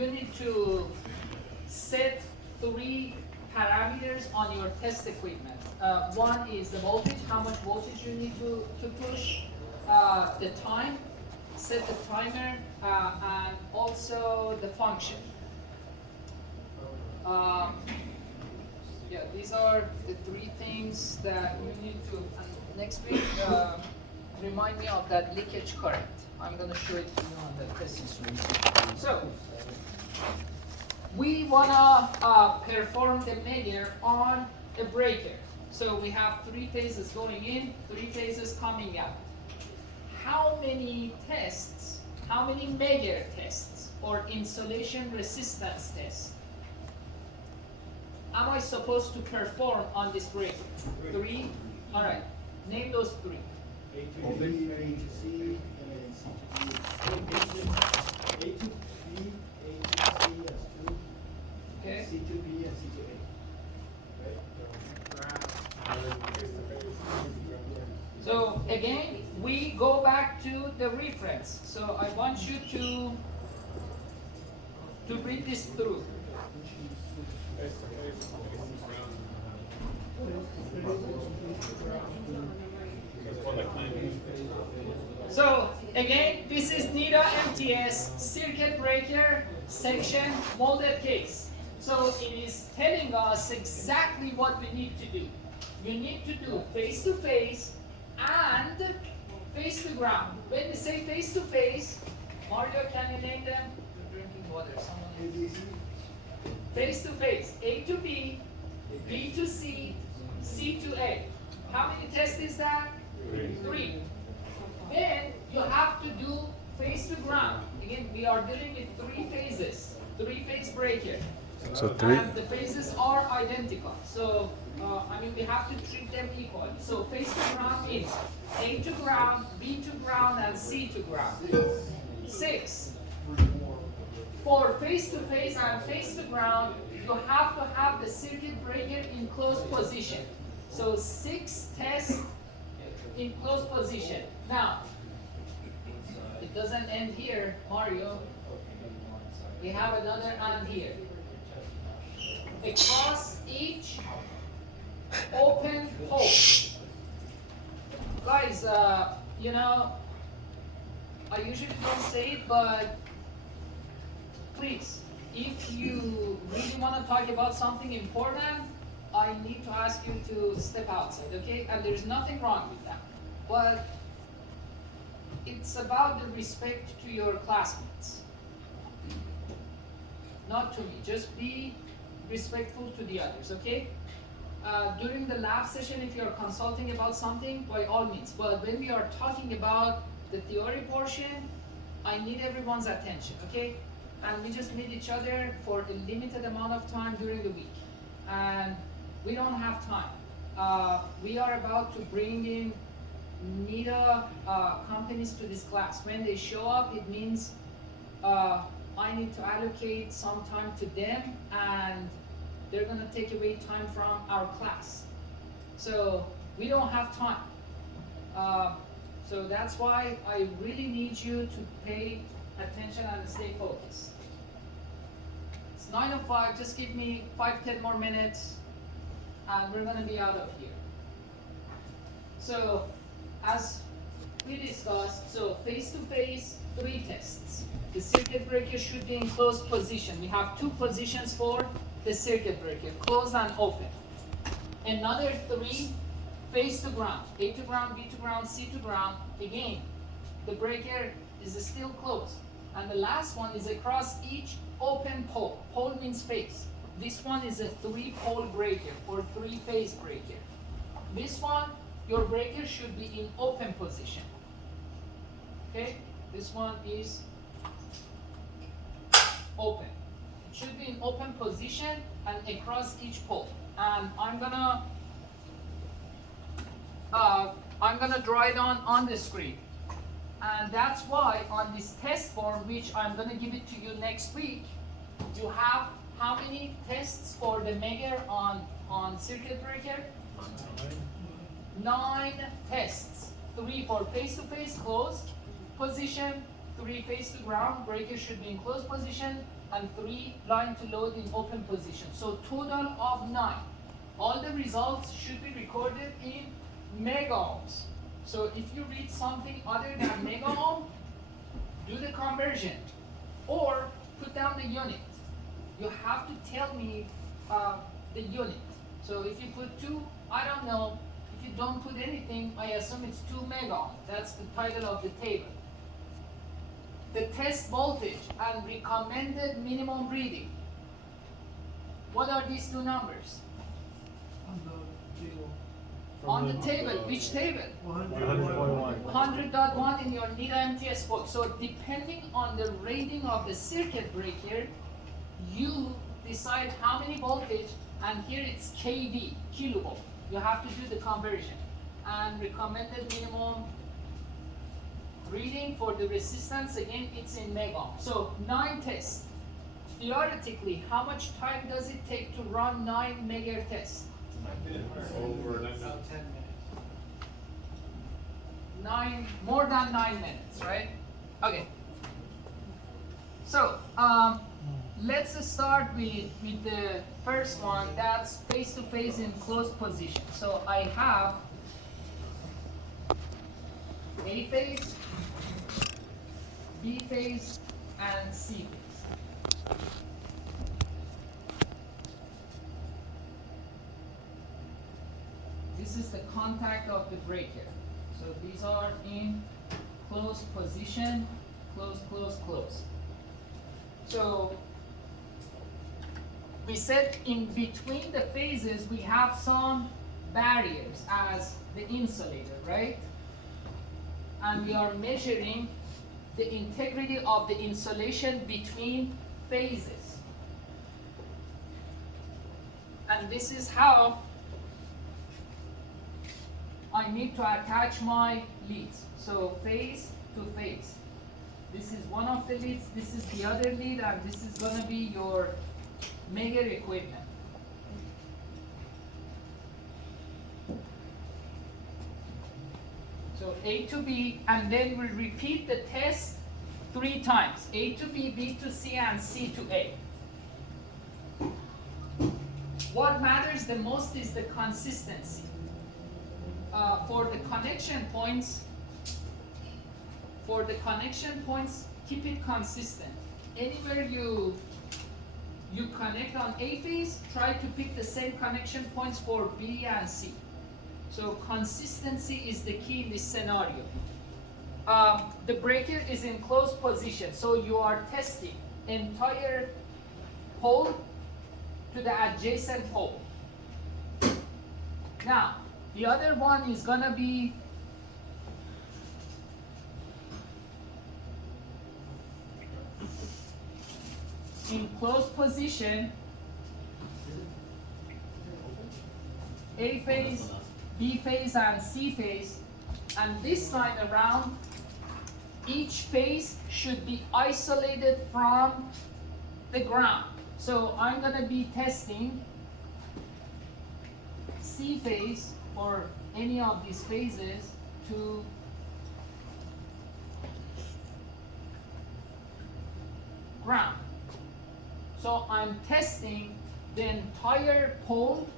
you need to set three parameters on your test equipment. One is the voltage, how much voltage you need to push, the time, set the timer, and also the function. Yeah, these are the three things that you need to, and next week, remind me of that leakage current. I'm going to show it to you on the test instrument. So, we want to perform the measure on a breaker. So we have three phases going in, three phases coming out. How many tests, how many measure tests or insulation resistance tests am I supposed to perform on this breaker? Three? All right. Name those three. A to B, A to C, and C to B. A to B, A to C as two. Okay. C to B and C to A. So again, we go back to the reference. So I want you to read this through. So again, this is NIDA MTS circuit breaker section molded case. So it is telling us exactly what we need to do. You need to do face to face and face to ground. When we say face to face, Mario, can you name them? You're drinking water. Someone face to face, A to B, B to C, C to A. How many tests is that? Three. Then you have to do face to ground. Again, we are dealing with three phases, three-phase breaker. So three. And the phases are identical. So, I mean, we have to treat them equally. So face to ground means A to ground, B to ground, and C to ground. 6. For face to face and face to ground, you have to have the circuit breaker in closed position. So 6 tests in closed position. Now, it doesn't end here, Mario. We have another and here. Across each open hole. Guys, you know, I usually don't say it, but please, if you really want to talk about something important, I need to ask you to step outside, okay? And there's nothing wrong with that. But it's about the respect to your classmates. Not to me, just be respectful to the others, okay? During the lab session, if you're consulting about something, by all means. But when we are talking about the theory portion, I need everyone's attention, okay? And we just meet each other for a limited amount of time during the week. And we don't have time. We are about to bring in NIDA companies to this class. When they show up, it means I need to allocate some time to them, and they're going to take away time from our class. So we don't have time. So that's why I really need you to pay attention and stay focused. It's 9:05, just give me 5-10 more minutes and we're gonna be out of here. So as we discussed, so face to face, 3 tests. The circuit breaker should be in closed position. We have 2 positions for the circuit breaker, closed and open. Another 3, face to ground, A to ground, B to ground, C to ground. Again, the breaker is still closed. And the last one is across each open pole. Pole means phase. This one is a 3-pole breaker or 3-phase breaker. This one, your breaker should be in open position. Okay, this one is open. It should be in open position and across each pole. And I'm gonna draw it on the screen. And that's why on this test form, which I'm gonna give it to you next week, you have how many tests for the measure on circuit breaker? 9 tests. 3 for face-to-face closed position, 3 face to ground, breaker should be in closed position, and 3 line to load in open position. So total of 9. All the results should be recorded in mega ohms. So if you read something other than mega ohm, do the conversion or put down the unit. You have to tell me the unit. So if you put 2, I don't know. If you don't put anything, I assume it's 2 mega ohm. That's the title of the table. The test voltage and recommended minimum reading. What are these two numbers? On the table, which table? 100.1. 100.1 in your NIDA MTS book. So depending on the rating of the circuit breaker, you decide how many voltage, and here it's kV, kilovolt. You have to do the conversion. And recommended minimum reading for the resistance, again, it's in mega ohm. So 9 tests. Theoretically, how much time does it take to run 9 mega tests? Over About 10 minutes. More than 9 minutes, right? Okay. So, let's start with the first one, that's face-to-face in closed position. So I have A phase, B phase, and C phase. This is the contact of the breaker. So these are in closed position, close, close, close. So we said in between the phases we have some barriers as the insulator, right? And we are measuring the integrity of the insulation between phases. And this is how I need to attach my leads. So phase to phase. This is one of the leads, this is the other lead, and this is gonna be your Megger equipment. So A to B, and then we repeat the test 3 times. A to B, B to C, and C to A. What matters the most is the consistency. For the connection points, keep it consistent. Anywhere you connect on A phase, try to pick the same connection points for B and C. So consistency is the key in this scenario. The breaker is in closed position, so you are testing entire pole to the adjacent pole. Now, the other one is gonna be in closed position, A phase, B phase, and C phase, and this time around, each phase should be isolated from the ground. So I'm gonna be testing C phase or any of these phases to ground. So I'm testing the entire pole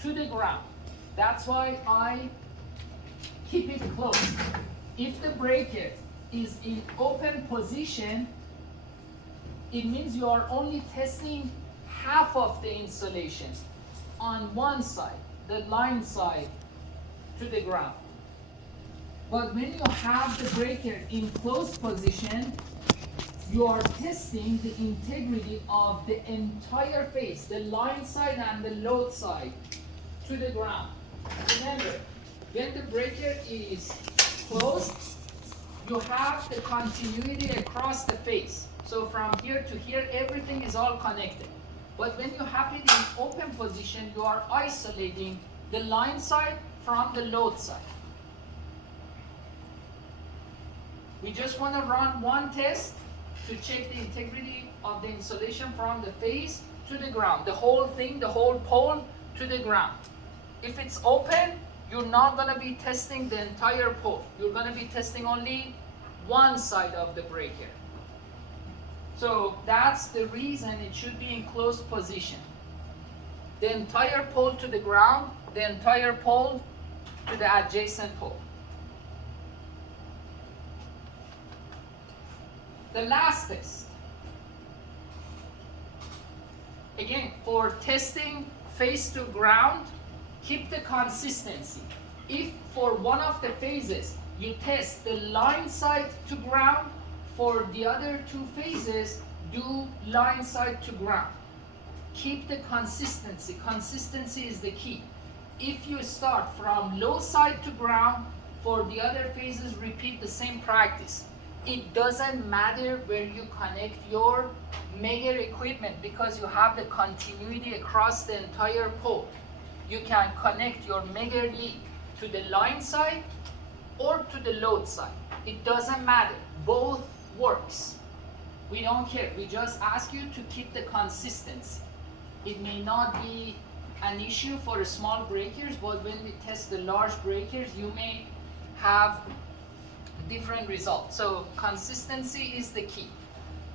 to the ground. That's why I keep it closed. If the breaker is in open position, it means you are only testing half of the insulation on one side, the line side to the ground. But when you have the breaker in closed position, you are testing the integrity of the entire phase, the line side and the load side to the ground. Remember, when the breaker is closed, you have the continuity across the phase. So from here to here, everything is all connected. But when you have it in open position, you are isolating the line side from the load side. We just want to run one test to check the integrity of the insulation from the phase to the ground. The whole thing, the whole pole to the ground. If it's open, you're not going to be testing the entire pole. You're going to be testing only one side of the breaker. So that's the reason it should be in closed position. The entire pole to the ground, the entire pole to the adjacent pole. The last test. Again, for testing face to ground, keep the consistency. If for one of the phases you test the line side to ground, for the other two phases, do line side to ground. Keep the consistency. Consistency is the key. If you start from low side to ground, for the other phases, repeat the same practice. It doesn't matter where you connect your Megger equipment because you have the continuity across the entire pole. You can connect your Megger lead to the line side or to the load side. It doesn't matter. Both works. We don't care. We just ask you to keep the consistency. It may not be an issue for small breakers, but when we test the large breakers, you may have different results. So consistency is the key.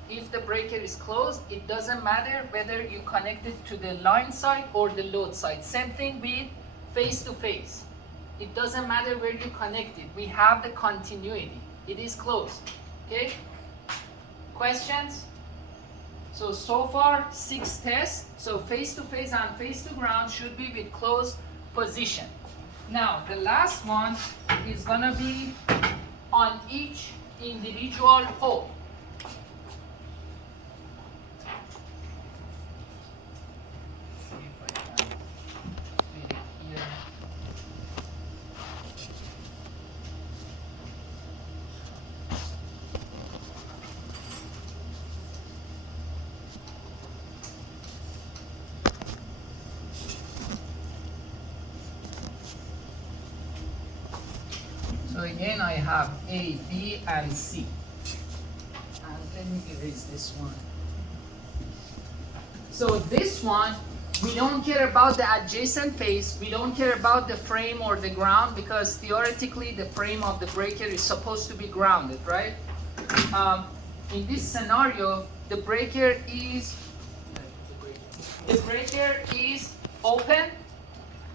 If the breaker is closed, it doesn't matter whether you connect it to the line side or the load side. Same thing with face to face. It doesn't matter where you connect it. We have the continuity. It is closed. Okay? Questions? So far 6 tests. So face to face and face to ground should be with closed position. Now the last one is gonna be on each individual pole. See if I can fit it here. So again, I have A, B, and C. And let me erase this one. So this one, we don't care about the adjacent face. We don't care about the frame or the ground because theoretically the frame of the breaker is supposed to be grounded, right? In this scenario, the breaker is open,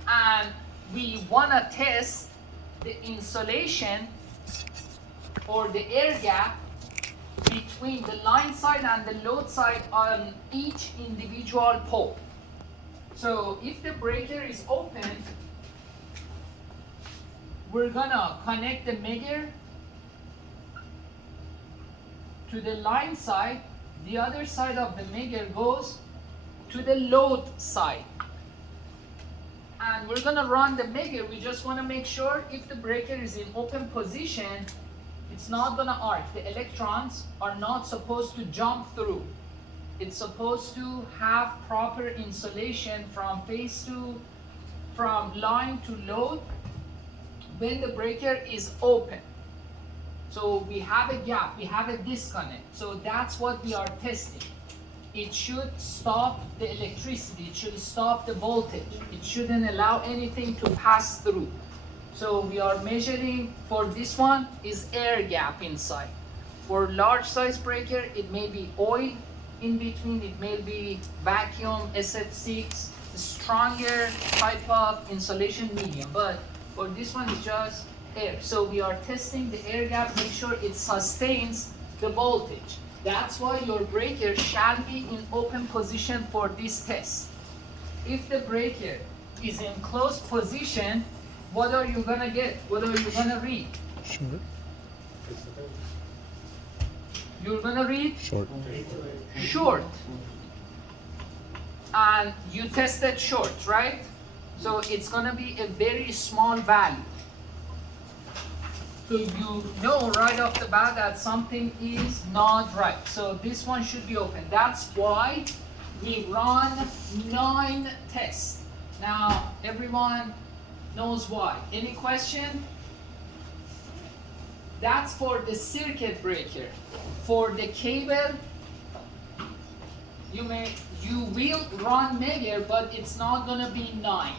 and we wanna test the insulation or the air gap between the line side and the load side on each individual pole. So if the breaker is open, we're gonna connect the Megger to the line side. The other side of the Megger goes to the load side. And we're gonna run the Megger. We just wanna make sure if the breaker is in open position, it's not gonna arc. The electrons are not supposed to jump through. It's supposed to have proper insulation from line to load when the breaker is open. So we have a gap, we have a disconnect. So that's what we are testing. It should stop the electricity, it should stop the voltage. It shouldn't allow anything to pass through. So we are measuring for this one is air gap inside. For large size breaker, it may be oil in between, it may be vacuum, SF6, stronger type of insulation medium. But for this one, it's just air. So we are testing the air gap, make sure it sustains the voltage. That's why your breaker shall be in open position for this test. If the breaker is in closed position, what are you gonna get? What are you gonna read? Short. You're gonna read Short. short. And you tested short, right? So it's gonna be a very small value. So you know right off the bat that something is not right. So this one should be open. That's why we run 9 tests. Now everyone knows why. Any question? That's for the circuit breaker. For the cable, you will run Megger, but it's not gonna be 9.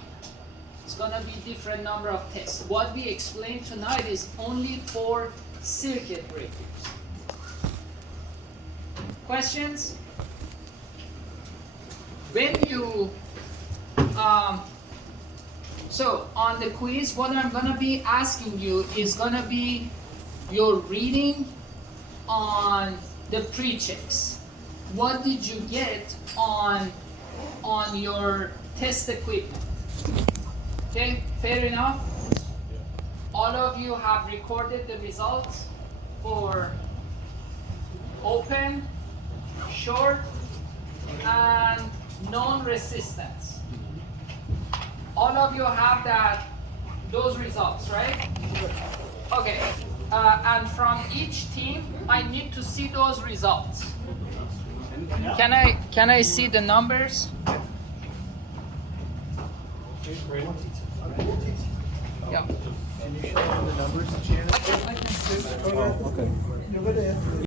It's gonna be different number of tests. What we explained tonight is only for circuit breakers. Questions? When you so on the quiz, what I'm gonna be asking you is gonna be your reading on the pre-checks. What did you get on your test equipment? Okay, fair enough? All of you have recorded the results for open, short, and non-resistance. All of you have those results, right? Okay, and from each team, I need to see those results. Can I see the numbers? Yeah. Can you show them the numbers, Shannon? I can. Oh, okay.